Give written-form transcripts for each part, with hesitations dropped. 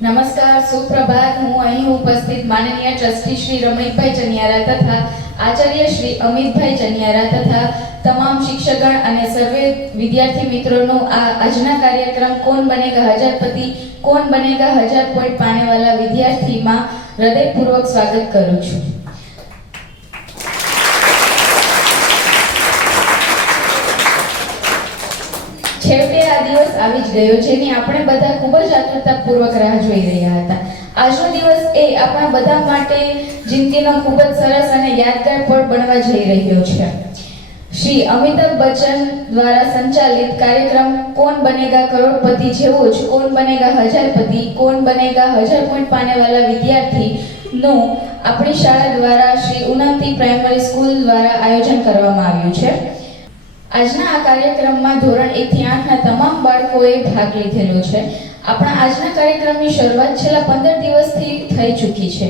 નમસ્કાર, સુપ્રભાત. હું અહીં ઉપસ્થિત માનનીય ટ્રસ્ટી શ્રી રમણીકભાઈ ચનિયારા તથા આચાર્ય શ્રી અમિતભાઈ ચનિયારા તથા તમામ શિક્ષકગણ અને સર્વે વિદ્યાર્થી મિત્રોનું આજના કાર્યક્રમ કોણ બનેગા હજારપતિ કોણ બનેગા 1000 પોઈન્ટ પાને વાલા વિદ્યાર્થીમાં હૃદયપૂર્વક સ્વાગત કરું છું. છેવટે આ દિવસ આવી જ ગયો જેની આપણે બધા ખૂબ જ આતુરતાપૂર્વક રાહ જોઈ રહ્યા હતા. આજનો દિવસ એ આપણા બધા માટે જિંદગીનો ખૂબ જ સરસ અને યાદગાર પળ બનવા જઈ રહ્યો છે. શ્રી અમિતાભ બચ્ચન દ્વારા સંચાલિત કાર્યક્રમ કોણ બનેગા કરોડપતિ જેવો જ કોણ બનેગા હજારપતિ કોણ બનેગા 1000 પોઈન્ટ પાને વાલા વિદ્યાર્થી નું આપણી શાળા દ્વારા શ્રી ઉન્નતિ પ્રાઇમરી સ્કૂલ દ્વારા આયોજન કરવામાં આવ્યું છે. આજના આ કાર્યક્રમમાં ધોરણ 1 થી 8 ના તમામ બાળકોએ ભાગ લીધેલો છે. આપણા આજના કાર્યક્રમની શરૂઆત છેલ્લા 15 દિવસથી થઈ ચૂકી છે.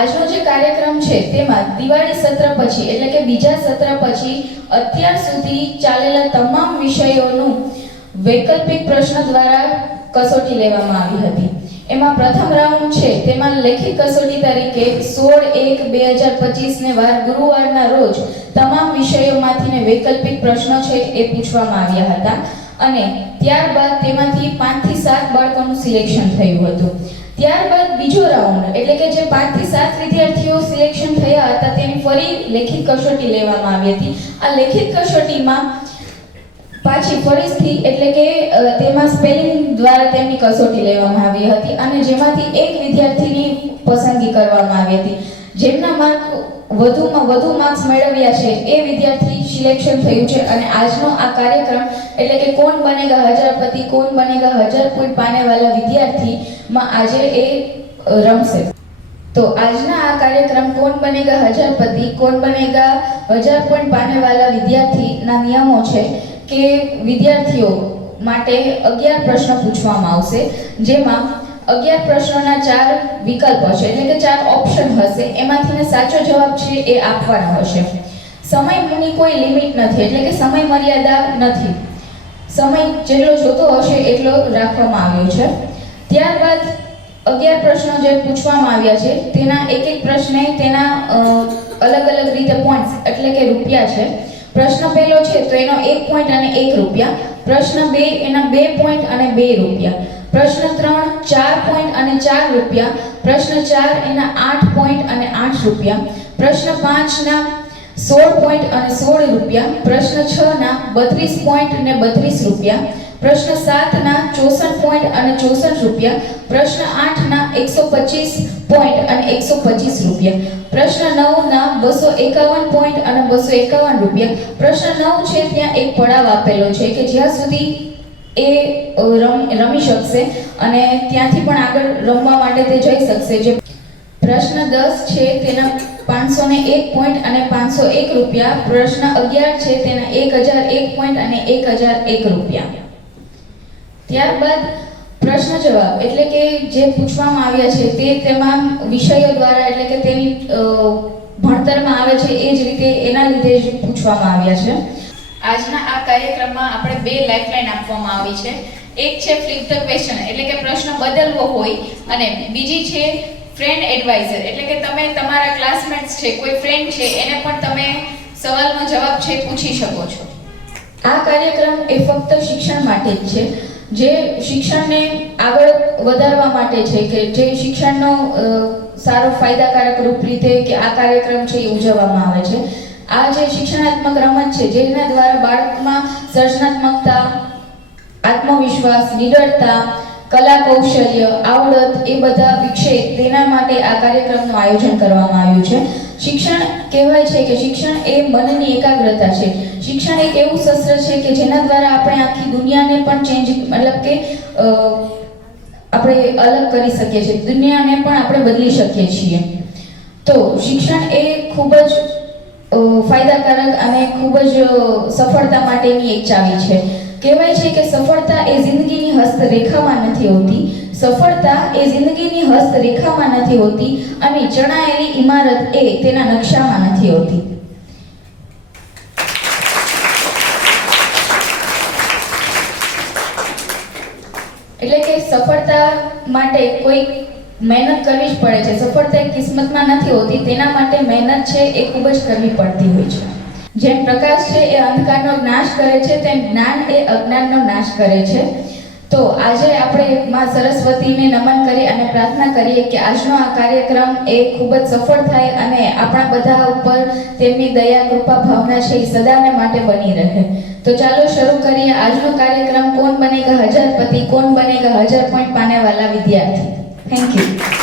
આજનો જે કાર્યક્રમ છે તેમાં દિવાળી સત્ર પછી એટલે કે બીજા સત્ર પછી અત્યાર સુધી ચાલેલા તમામ વિષયોનું વૈકલ્પિક પ્રશ્ન દ્વારા કસોટી લેવામાં આવી હતી. એમાં પ્રથમ રાઉન્ડ છે તેમાં લેખિત કસોટી તરીકે 16/1/2025 ને વાર ગુરુવારના રોજ તમામ વિષયોમાંથીને વૈકલ્પિક પ્રશ્નો છે એ પૂછવામાં આવ્યા હતા અને ત્યારબાદ તેમાંથી 5 થી 7 બાળકોનું સિલેક્શન થયું હતું. ત્યારબાદ બીજો રાઉન્ડ એટલે કે જે 5 થી 7 વિદ્યાર્થીઓ સિલેક્શન થયા હતા તેની ફરી લેખિત કસોટી લેવામાં આવી હતી. આ લેખિત કસોટીમાં પાછી ફરીથી એટલે કે તેમાં સ્પેલિંગ દ્વારા તેમની કસોટી લેવામાં આવી હતી અને જેમાંથી એક વિદ્યાર્થીની પસંદગી કરવામાં આવી હતી. જેમના માર્ક વધુમાં વધુ માર્ક્સ મેળવ્યા છે એ વિદ્યાર્થી સિલેક્શન થયું છે અને આજનો આ કાર્યક્રમ એટલે કે કોણ બનેગા હજારપતિ કોણ બનેગા 1000 પોઈન્ટ પાને વાલા વિદ્યાર્થીમાં આજે એ રમશે. તો આજના આ કાર્યક્રમ કોણ બનેગા હજારપતિ કોણ બનેગા 1000 પોઈન્ટ પાને વાલા વિદ્યાર્થીના નિયમો છે કે વિદ્યાર્થીઓ માટે 11 પ્રશ્નો પૂછવામાં આવશે જેમાં 11 પ્રશ્નોના 4 વિકલ્પો છે એટલે કે 4 ઓપ્શન હશે. એમાંથીને સાચો જવાબ છે એ આપવાનો હશે. સમયની કોઈ લિમિટ નથી એટલે કે સમય મર્યાદા નથી. સમય જેટલો જોતો હશે એટલો રાખવામાં આવ્યો છે. ત્યારબાદ 11 પ્રશ્નો જે પૂછવામાં આવ્યા છે તેના એક એક પ્રશ્ને તેના અલગ અલગ રીતે પોઈન્ટ્સ એટલે કે રૂપિયા છે. પ્રશ્ન પહેલો છે તો એનો 1 પોઈન્ટ અને 1 રૂપિયા. પ્રશ્ન 2 એના 2 પોઈન્ટ અને 2 રૂપિયા. પ્રશ્ન 3 4 પોઈન્ટ અને 4 રૂપિયા. પ્રશ્ન 4 એના 8 પોઈન્ટ અને 8 રૂપિયા. પ્રશ્ન 5 ના 16 પોઈન્ટ અને 16 રૂપિયા. પ્રશ્ન 6 ના 32 પોઈન્ટ અને 32 રૂપિયા. પ્રશ્ન 7 ના 64 પોઈન્ટ અને 64 રૂપિયા. પ્રશ્ન 8 ના 125 પોઈન્ટ અને 125 રૂપિયા. પ્રશ્ન 9 ના 251 પોઈન્ટ અને 251 રૂપિયા. પ્રશ્ન 9 છે ત્યાં એક પડાવ આપેલો છે કે જ્યાં સુધી એ રમી શકશે અને ત્યાંથી પણ આગળ રમવા માટે તે જઈ શકશે. જે પ્રશ્ન 10 છે તેના 501 પોઈન્ટ અને 501 રૂપિયા. પ્રશ્ન 11 છે તેના 1001 પોઈન્ટ અને 1001 રૂપિયા. ત્યારબાદ પ્રશ્ન જવાબ એટલે કે જે પૂછવામાં આવ્યા છે તે તેમાં વિષયો દ્વારા એટલે કે તેની ભણતરમાં આવે છે એ જ રીતે એના લીધે જ પૂછવામાં આવ્યા છે. આજના આ કાર્યક્રમમાં આપણે 2 લાઇફલાઇન આપવામાં આવી છે. એક છે ફ્લિપ ધ ક્વેશ્ચન એટલે કે પ્રશ્ન બદલવો હોય અને બીજી છે ફ્રેન્ડ એડવાઇઝર એટલે કે તમે તમારા ક્લાસમેટ્સ છે કોઈ ફ્રેન્ડ છે એને પણ તમે સવાલનો જવાબ છે પૂછી શકો છો. આ કાર્યક્રમ એ ફક્ત શિક્ષણ માટે જ છે જે શિક્ષણને આગળ વધારવા માટે છે કે જે શિક્ષણનો સારો ફાયદાકારક રૂપ રીતે કે આ કાર્યક્રમ છે એ ઉજવવામાં આવે છે. આ જે શિક્ષણાત્મક રમત છે જેના દ્વારા બાળકમાં સર્જનાત્મકતા, આત્મવિશ્વાસ, નિડરતા, કલા કૌશલ્ય, આવડત એ બધા વિકસે તેના માટે આ કાર્યક્રમનું આયોજન કરવામાં આવ્યું છે. શિક્ષણ કહેવાય છે કે શિક્ષણ એ મનની એકાગ્રતા છે. શિક્ષણ એક એવું શસ્ત્ર છે કે જેના દ્વારા આપણે આખી દુનિયાને પણ ચેન્જ મતલબ કે આપણે અલગ કરી શકીએ છીએ. દુનિયાને પણ આપણે બદલી શકીએ છીએ. તો શિક્ષણ એ ખૂબ જ ફાયદાકારક અને ખૂબ જ સફળતા માટેની એક ચાવી છે. કહેવાય છે કે સફળતા એ જિંદગીની હસ્તરેખામાં નથી હોતી. સફળતા એ જિંદગીની હસ્તરેખામાં નથી હોતી અને ચણાયેલી ઇમારત એ તેના નકશામાં નથી હોતી. એટલે કે સફળતા માટે કોઈ મહેનત કરવી જ પડે છે. સફળતા એ કિસ્મતમાં નથી હોતી, તેના માટે મહેનત છે એ ખૂબ જ કરવી પડતી હોય છે. જેમ પ્રકાશ છે એ અંધકારનો નાશ કરે છે, તેમ જ્ઞાન એ અજ્ઞાનનો નાશ કરે છે. તો આજે આપણે માં સરસ્વતીને નમન કરી અને પ્રાર્થના કરીએ કે આજનો આ કાર્યક્રમ એ ખૂબ જ સફળ થાય અને આપણા બધા ઉપર તેમની દયા, કૃપા, ભાવના છે એ સદાને માટે બની રહે. તો ચાલો શરૂ કરીએ આજનો કાર્યક્રમ. કોણ બનેગા હજારપતિ, કોણ બનેગા 1000 પોઈન્ટ પાને વાલા વિદ્યાર્થી. Thank you.